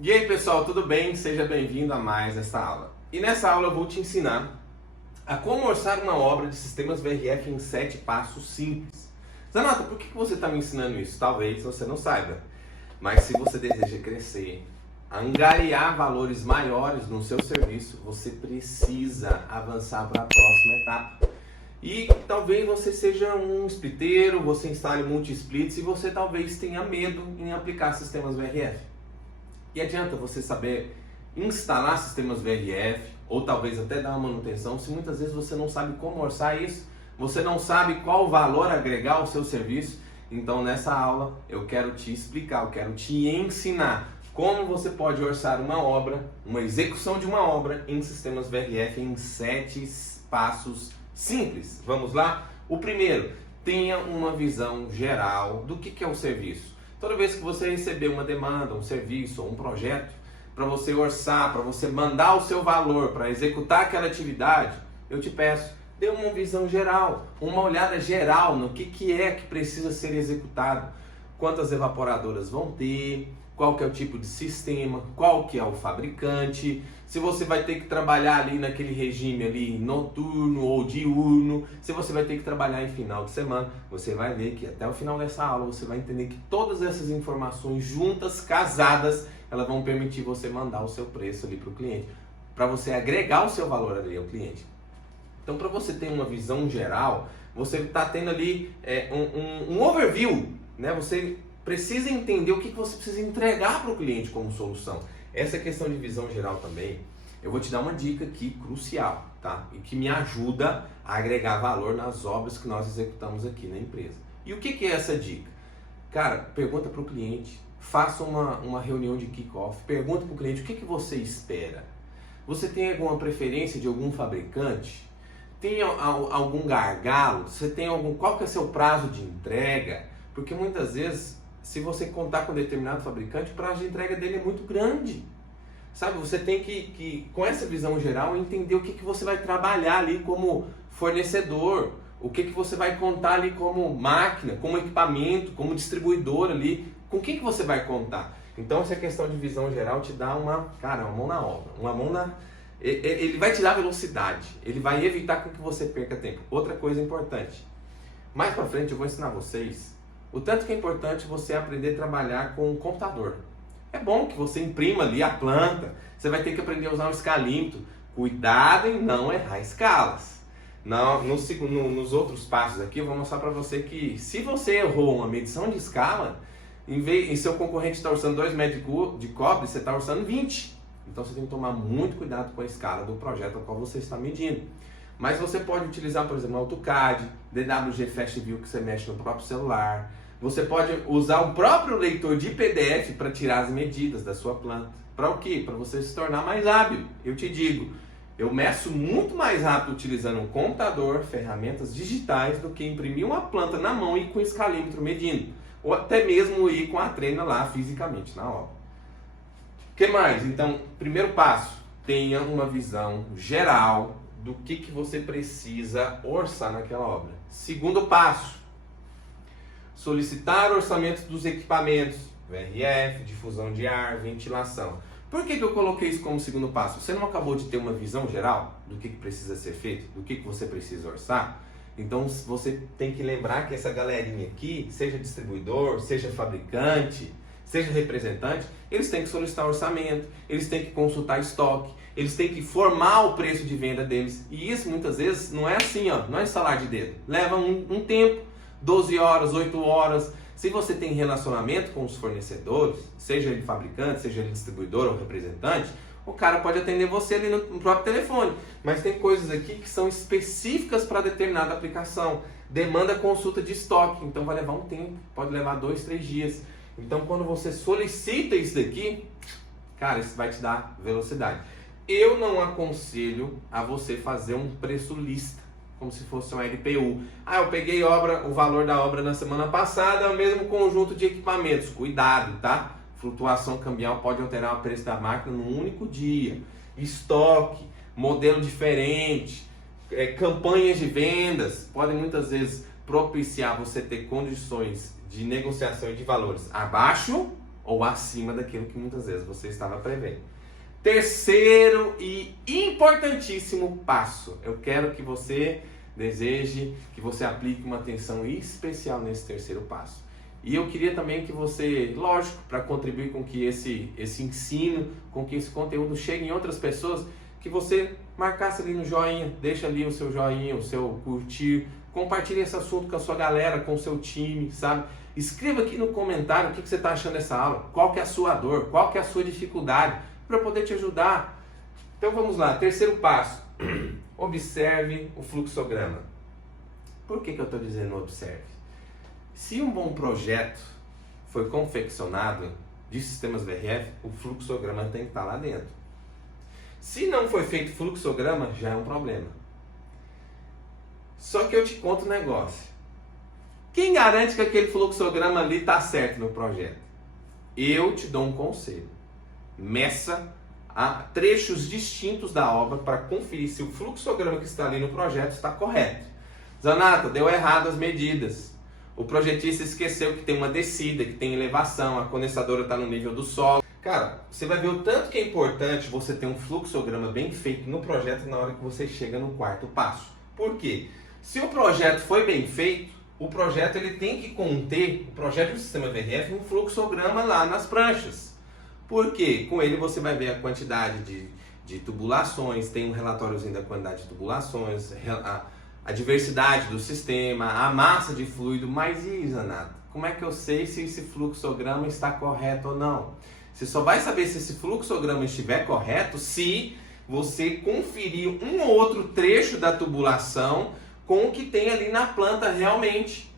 E aí pessoal, tudo bem? Seja bem-vindo a mais esta aula. E nessa aula eu vou te ensinar a como orçar uma obra de sistemas VRF em 7 passos simples. Zanata, por que você está me ensinando isso? Talvez você não saiba, mas se você deseja crescer, angariar valores maiores no seu serviço, você precisa avançar para a próxima etapa. E talvez você seja um spliteiro, você instale multi-splits e você talvez tenha medo em aplicar sistemas VRF. E adianta você saber instalar sistemas VRF ou talvez até dar uma manutenção se muitas vezes você não sabe como orçar isso, você não sabe qual valor agregar ao seu serviço. Então nessa aula eu quero te explicar, eu quero te ensinar como você pode orçar uma obra, uma execução de uma obra em sistemas VRF em 7 passos simples. Vamos lá? O primeiro, tenha uma visão geral do que é o serviço. Toda vez que você receber uma demanda, um serviço ou um projeto, para você orçar, para você mandar o seu valor, para executar aquela atividade, eu te peço, dê uma visão geral, uma olhada geral no que é que precisa ser executado. Quantas evaporadoras vão ter, qual que é o tipo de sistema, qual que é o fabricante, se você vai ter que trabalhar ali naquele regime ali noturno ou diurno, se você vai ter que trabalhar em final de semana, você vai ver que até o final dessa aula você vai entender que todas essas informações juntas, casadas, elas vão permitir você mandar o seu preço ali para o cliente, para você agregar o seu valor ali ao cliente. Então, para você ter uma visão geral, você está tendo ali um overview, né? Você precisa entender o que você precisa entregar para o cliente como solução. Essa questão de visão geral também, eu vou te dar uma dica aqui crucial, tá? E que me ajuda a agregar valor nas obras que nós executamos aqui na empresa. E o que é essa dica? Cara, pergunta para o cliente, faça uma reunião de kick-off, pergunta para o cliente o que você espera. Você tem alguma preferência de algum fabricante? Tem algum gargalo? Você tem qual que é o seu prazo de entrega? Porque muitas vezes, se você contar com um determinado fabricante, o prazo de entrega dele é muito grande. Sabe, você tem que com essa visão geral, entender o que você vai trabalhar ali como fornecedor, o que você vai contar ali como máquina, como equipamento, como distribuidor ali, com quem que você vai contar. Então essa questão de visão geral te dá uma mão na obra, ele vai te dar velocidade, ele vai evitar com que você perca tempo. Outra coisa importante, mais pra frente eu vou ensinar vocês o tanto que é importante você aprender a trabalhar com um computador. É bom que você imprima ali a planta, você vai ter que aprender a usar um escalímetro. Cuidado em não errar escalas. Nos outros passos aqui eu vou mostrar para você que se você errou uma medição de escala, em seu concorrente está orçando 2 metros de cobre, você está orçando 20. Então você tem que tomar muito cuidado com a escala do projeto ao qual você está medindo. Mas você pode utilizar, por exemplo, o AutoCAD, DWG Fast View que você mexe no próprio celular. Você pode usar o próprio leitor de PDF para tirar as medidas da sua planta. Para o quê? Para você se tornar mais hábil. Eu te digo, eu meço muito mais rápido utilizando um computador, ferramentas digitais, do que imprimir uma planta na mão e com escalímetro medindo. Ou até mesmo ir com a trena lá fisicamente na obra. O que mais? Então, primeiro passo, tenha uma visão geral do que você precisa orçar naquela obra. Segundo passo, solicitar orçamentos dos equipamentos, VRF, difusão de ar, ventilação. Por que eu coloquei isso como segundo passo? Você não acabou de ter uma visão geral do que precisa ser feito, do que você precisa orçar? Então você tem que lembrar que essa galerinha aqui, seja distribuidor, seja fabricante, seja representante, eles têm que solicitar orçamento, eles têm que consultar estoque, eles têm que formar o preço de venda deles. E isso muitas vezes não é assim, não é instalar de dedo. Leva um tempo, 12 horas, 8 horas. Se você tem relacionamento com os fornecedores, seja ele fabricante, seja ele distribuidor ou representante, o cara pode atender você ali no próprio telefone. Mas tem coisas aqui que são específicas para determinada aplicação. Demanda consulta de estoque, então vai levar um tempo, pode levar 2, 3 dias. Então quando você solicita isso daqui, cara, isso vai te dar velocidade. Eu não aconselho a você fazer um preço lista, como se fosse um LPU. Eu peguei o valor da obra na semana passada, é o mesmo conjunto de equipamentos. Cuidado, tá? Flutuação cambial pode alterar o preço da máquina num único dia. Estoque, modelo diferente, campanhas de vendas podem muitas vezes propiciar você ter condições de negociação e de valores abaixo ou acima daquilo que muitas vezes você estava prevendo. Terceiro e importantíssimo passo. Eu quero que você deseje, que você aplique uma atenção especial nesse terceiro passo. E eu queria também que você, lógico, para contribuir com que esse ensino, com que esse conteúdo chegue em outras pessoas, que você marcasse ali no joinha, deixa ali o seu joinha, o seu curtir, compartilhe esse assunto com a sua galera, com o seu time, sabe? Escreva aqui no comentário o que você está achando dessa aula, qual que é a sua dor, qual que é a sua dificuldade, para poder te ajudar. Então vamos lá, terceiro passo, observe o fluxograma. Por que eu estou dizendo observe? Se um bom projeto foi confeccionado de sistemas VRF, o fluxograma tem que estar lá dentro. Se não foi feito fluxograma, já é um problema. Só que eu te conto um negócio. Quem garante que aquele fluxograma ali está certo no projeto? Eu te dou um conselho. Meça a trechos distintos da obra para conferir se o fluxograma que está ali no projeto está correto. Zanata, deu errado as medidas. O projetista esqueceu que tem uma descida, que tem elevação, a condensadora está no nível do solo. Cara, você vai ver o tanto que é importante você ter um fluxograma bem feito no projeto na hora que você chega no quarto passo. Por quê? Se o projeto foi bem feito, o projeto ele tem que conter, o projeto do sistema VRF, um fluxograma lá nas pranchas. Por quê? Com ele você vai ver a quantidade de tubulações, tem um relatóriozinho da quantidade de tubulações, a diversidade do sistema, a massa de fluido, mas e Zanata? Como é que eu sei se esse fluxograma está correto ou não? Você só vai saber se esse fluxograma estiver correto se você conferir um ou outro trecho da tubulação com o que tem ali na planta realmente.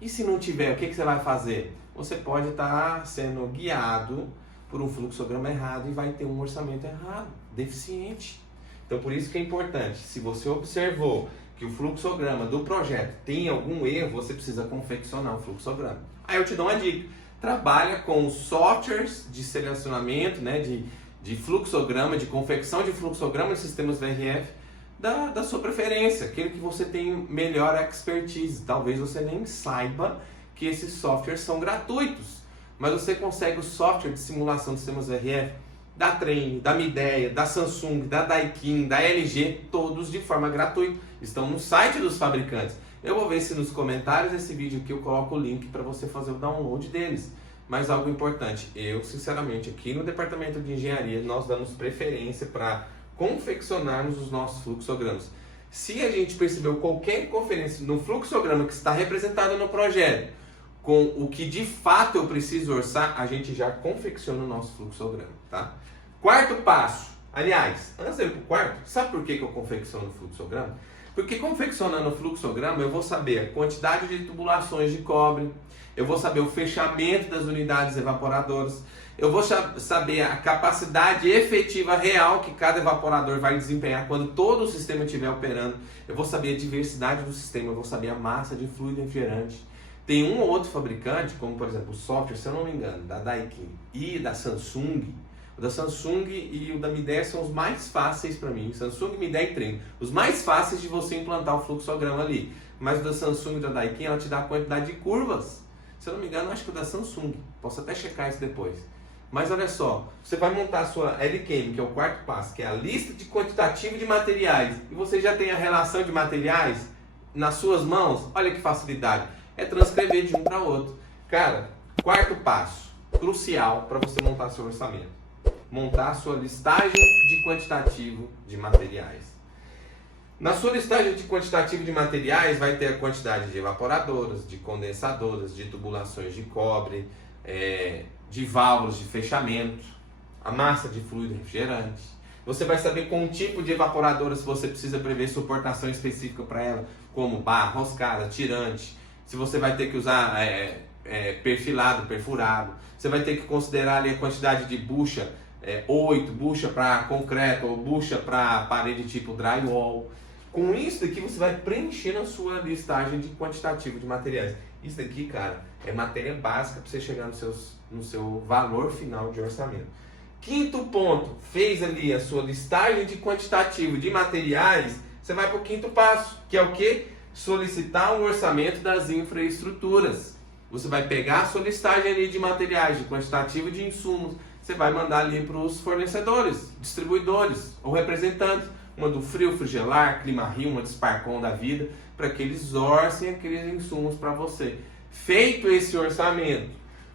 E se não tiver, o que você vai fazer? Você pode estar sendo guiado por um fluxograma errado e vai ter um orçamento errado, deficiente. Então por isso que é importante, se você observou que o fluxograma do projeto tem algum erro, você precisa confeccionar o fluxograma. Aí eu te dou uma dica, trabalha com softwares de selecionamento, né, de fluxograma, de confecção de fluxograma de sistemas VRF da sua preferência, aquele que você tem melhor expertise. Talvez você nem saiba que esses softwares são gratuitos, mas você consegue o software de simulação de sistemas VRF da Trane, da Midea, da Samsung, da Daikin, da LG, todos de forma gratuita. Estão no site dos fabricantes. Eu vou ver se nos comentários desse vídeo aqui eu coloco o link para você fazer o download deles. Mas algo importante, eu sinceramente aqui no departamento de engenharia nós damos preferência para confeccionarmos os nossos fluxogramas. Se a gente percebeu qualquer inconferência no fluxograma que está representado no projeto, com o que de fato eu preciso orçar, a gente já confecciona o nosso fluxograma, tá? Quarto passo. Aliás, antes de eu ir para o quarto, sabe por que eu confecciono o fluxograma? Porque confeccionando o fluxograma eu vou saber a quantidade de tubulações de cobre, eu vou saber o fechamento das unidades evaporadoras, eu vou saber a capacidade efetiva real que cada evaporador vai desempenhar quando todo o sistema estiver operando, eu vou saber a diversidade do sistema, eu vou saber a massa de fluido refrigerante. Tem um ou outro fabricante, como por exemplo o software, se eu não me engano, da Daikin e da Samsung. O da Samsung e o da Midea são os mais fáceis para mim. Samsung, Midea e Trane. Os mais fáceis de você implantar o fluxograma ali. Mas o da Samsung e da Daikin, ela te dá a quantidade de curvas. Se eu não me engano, acho que o da Samsung. Posso até checar isso depois. Mas olha só, você vai montar a sua LQM, que é o quarto passo, que é a lista de quantitativo de materiais. E você já tem a relação de materiais nas suas mãos. Olha que facilidade. É transcrever de um para outro. Cara, quarto passo, crucial para você montar seu orçamento. Montar a sua listagem de quantitativo de materiais. Na sua listagem de quantitativo de materiais vai ter a quantidade de evaporadoras, de condensadoras, de tubulações de cobre, de válvulas de fechamento, a massa de fluido refrigerante. Você vai saber com o tipo de evaporadora se você precisa prever suportação específica para ela, como barra, roscada, tirante. Se você vai ter que usar perfilado, perfurado. Você vai ter que considerar ali a quantidade de bucha, 8 bucha para concreto ou bucha para parede tipo drywall. Com isso daqui você vai preencher a sua listagem de quantitativo de materiais. Isso daqui, cara, é matéria básica para você chegar no seu valor final de orçamento. Quinto ponto, fez ali a sua listagem de quantitativo de materiais, você vai para o quinto passo, que é o quê? Solicitar um orçamento das infraestruturas. Você vai pegar a sua listagem ali de materiais, de quantitativo de insumos, você vai mandar ali para os fornecedores, distribuidores ou representantes, uma do Frio, Frigelar, Clima Rio, uma do Sparcon da vida, para que eles orcem aqueles insumos para você. Feito esse orçamento,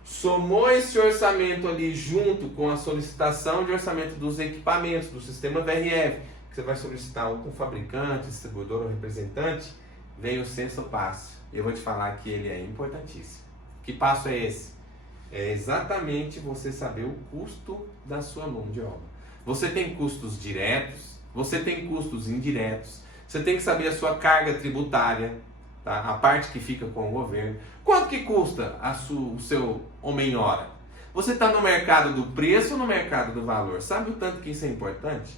somou esse orçamento ali junto com a solicitação de orçamento dos equipamentos, do sistema VRF, que você vai solicitar ou com o fabricante, distribuidor ou representante, vem o sexto passo. Eu vou te falar que ele é importantíssimo. Que passo é esse? É exatamente você saber o custo da sua mão de obra. Você tem custos diretos, você tem custos indiretos, você tem que saber a sua carga tributária, tá? A parte que fica com o governo. Quanto que custa o seu homem-hora? Você está no mercado do preço ou no mercado do valor? Sabe o tanto que isso é importante?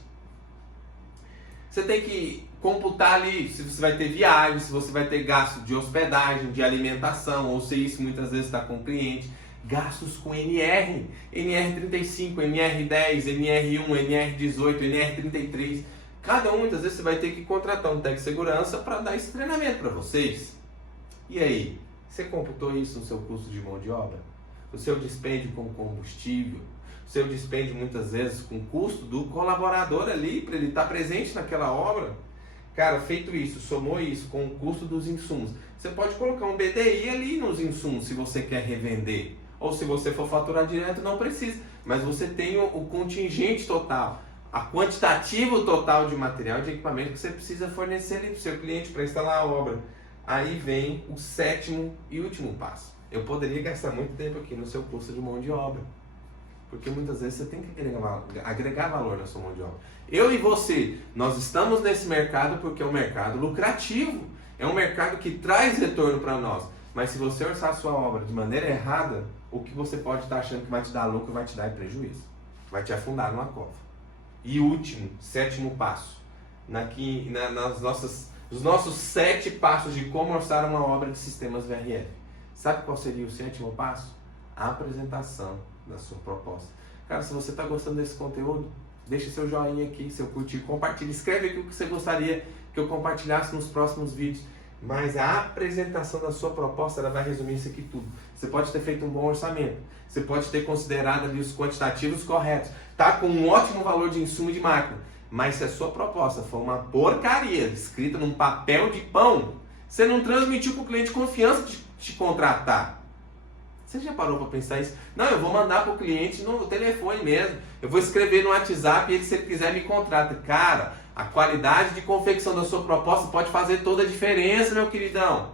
Você tem que computar ali se você vai ter viagem, se você vai ter gasto de hospedagem, de alimentação, ou se isso muitas vezes está com o cliente. Gastos com NR, NR35, NR10, NR1, NR18, NR33. Cada um, muitas vezes, você vai ter que contratar um técnico de segurança para dar esse treinamento para vocês. E aí, você computou isso no seu custo de mão de obra? O seu dispêndio com combustível? O seu dispêndio, muitas vezes, com o custo do colaborador ali, para ele estar presente naquela obra? Cara, feito isso, somou isso com o custo dos insumos. Você pode colocar um BDI ali nos insumos, se você quer revender. Ou se você for faturar direto, não precisa. Mas você tem o contingente total, a quantitativo total de material e de equipamento que você precisa fornecer ali para o seu cliente para instalar a obra. Aí vem o sétimo e último passo. Eu poderia gastar muito tempo aqui no seu custo de mão de obra. Porque muitas vezes você tem que agregar valor na sua mão de obra. Eu e você, nós estamos nesse mercado porque é um mercado lucrativo. É um mercado que traz retorno para nós. Mas se você orçar a sua obra de maneira errada, o que você pode estar achando que vai te dar lucro vai te dar prejuízo. Vai te afundar numa cova. E último, sétimo passo. Os nossos 7 passos de como orçar uma obra de sistemas VRF. Sabe qual seria o sétimo passo? A apresentação da sua proposta. Cara, se você está gostando desse conteúdo, deixa seu joinha aqui, seu curtir, compartilha, escreve aqui o que você gostaria que eu compartilhasse nos próximos vídeos. Mas a apresentação da sua proposta, ela vai resumir isso aqui tudo. Você pode ter feito um bom orçamento, você pode ter considerado ali os quantitativos corretos, tá com um ótimo valor de insumo e de máquina, mas se a sua proposta for uma porcaria, escrita num papel de pão, você não transmitiu para o cliente confiança de te contratar. Você já parou para pensar isso? Não, eu vou mandar para o cliente no telefone mesmo, eu vou escrever no WhatsApp e ele, se ele quiser, me contrata. Cara, a qualidade de confecção da sua proposta pode fazer toda a diferença, meu queridão.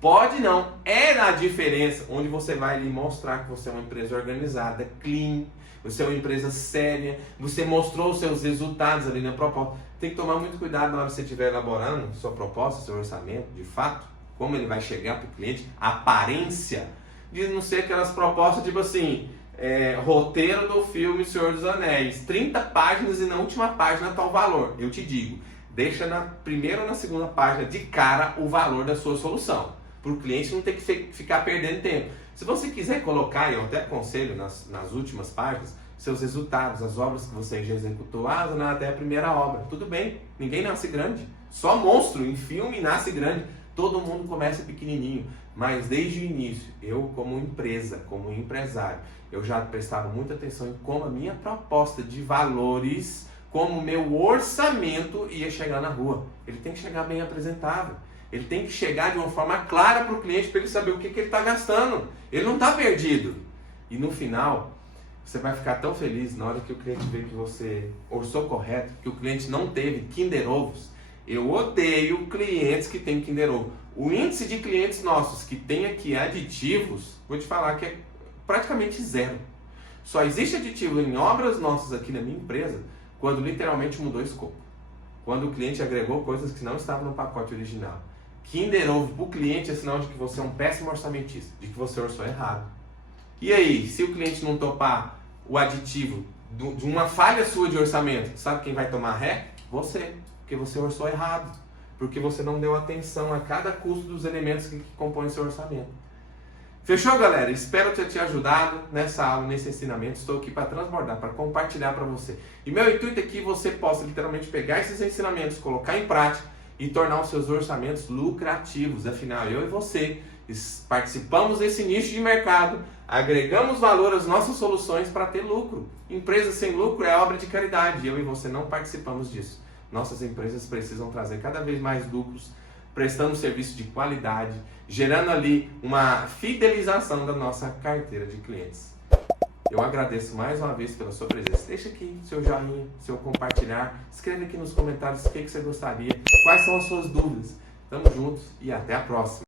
Pode não, é a diferença, onde você vai ali mostrar que você é uma empresa organizada, clean, você é uma empresa séria, você mostrou os seus resultados ali na proposta. Tem que tomar muito cuidado na hora que você estiver elaborando sua proposta, seu orçamento, de fato, como ele vai chegar para o cliente, a aparência, de não ser aquelas propostas tipo assim, roteiro do filme Senhor dos Anéis, 30 páginas e na última página está o valor. Eu te digo, deixa na primeira ou na segunda página de cara o valor da sua solução, para o cliente não ter que ficar perdendo tempo. Se você quiser colocar, eu até aconselho nas últimas páginas, seus resultados, as obras que você já executou, até a primeira obra. Tudo bem, ninguém nasce grande, só monstro em filme nasce grande, todo mundo começa pequenininho. Mas desde o início, eu como empresa, como empresário, eu já prestava muita atenção em como a minha proposta de valores, como o meu orçamento ia chegar na rua. Ele tem que chegar bem apresentável. Ele tem que chegar de uma forma clara para o cliente, para ele saber o que ele está gastando. Ele não está perdido. E no final, você vai ficar tão feliz na hora que o cliente vê que você orçou correto, que o cliente não teve Kinder Ovos. Eu odeio clientes que têm Kinder Ovo. O índice de clientes nossos que tem aqui aditivos, vou te falar que é praticamente zero. Só existe aditivo em obras nossas aqui na minha empresa quando literalmente mudou o escopo. Quando o cliente agregou coisas que não estavam no pacote original. Kinder Ovo para o cliente é sinal de que você é um péssimo orçamentista, de que você orçou errado. E aí, se o cliente não topar o aditivo de uma falha sua de orçamento, sabe quem vai tomar ré? Você, porque você orçou errado. Porque você não deu atenção a cada custo dos elementos que compõem seu orçamento. Fechou, galera? Espero ter te ajudado nessa aula, nesse ensinamento. Estou aqui para transbordar, para compartilhar para você. E meu intuito é que você possa literalmente pegar esses ensinamentos, colocar em prática e tornar os seus orçamentos lucrativos. Afinal, eu e você participamos desse nicho de mercado, agregamos valor às nossas soluções para ter lucro. Empresa sem lucro é obra de caridade, eu e você não participamos disso. Nossas empresas precisam trazer cada vez mais lucros, prestando serviço de qualidade, gerando ali uma fidelização da nossa carteira de clientes. Eu agradeço mais uma vez pela sua presença. Deixa aqui seu joinha, seu compartilhar. Escreve aqui nos comentários o que você gostaria, quais são as suas dúvidas. Tamo juntos e até a próxima.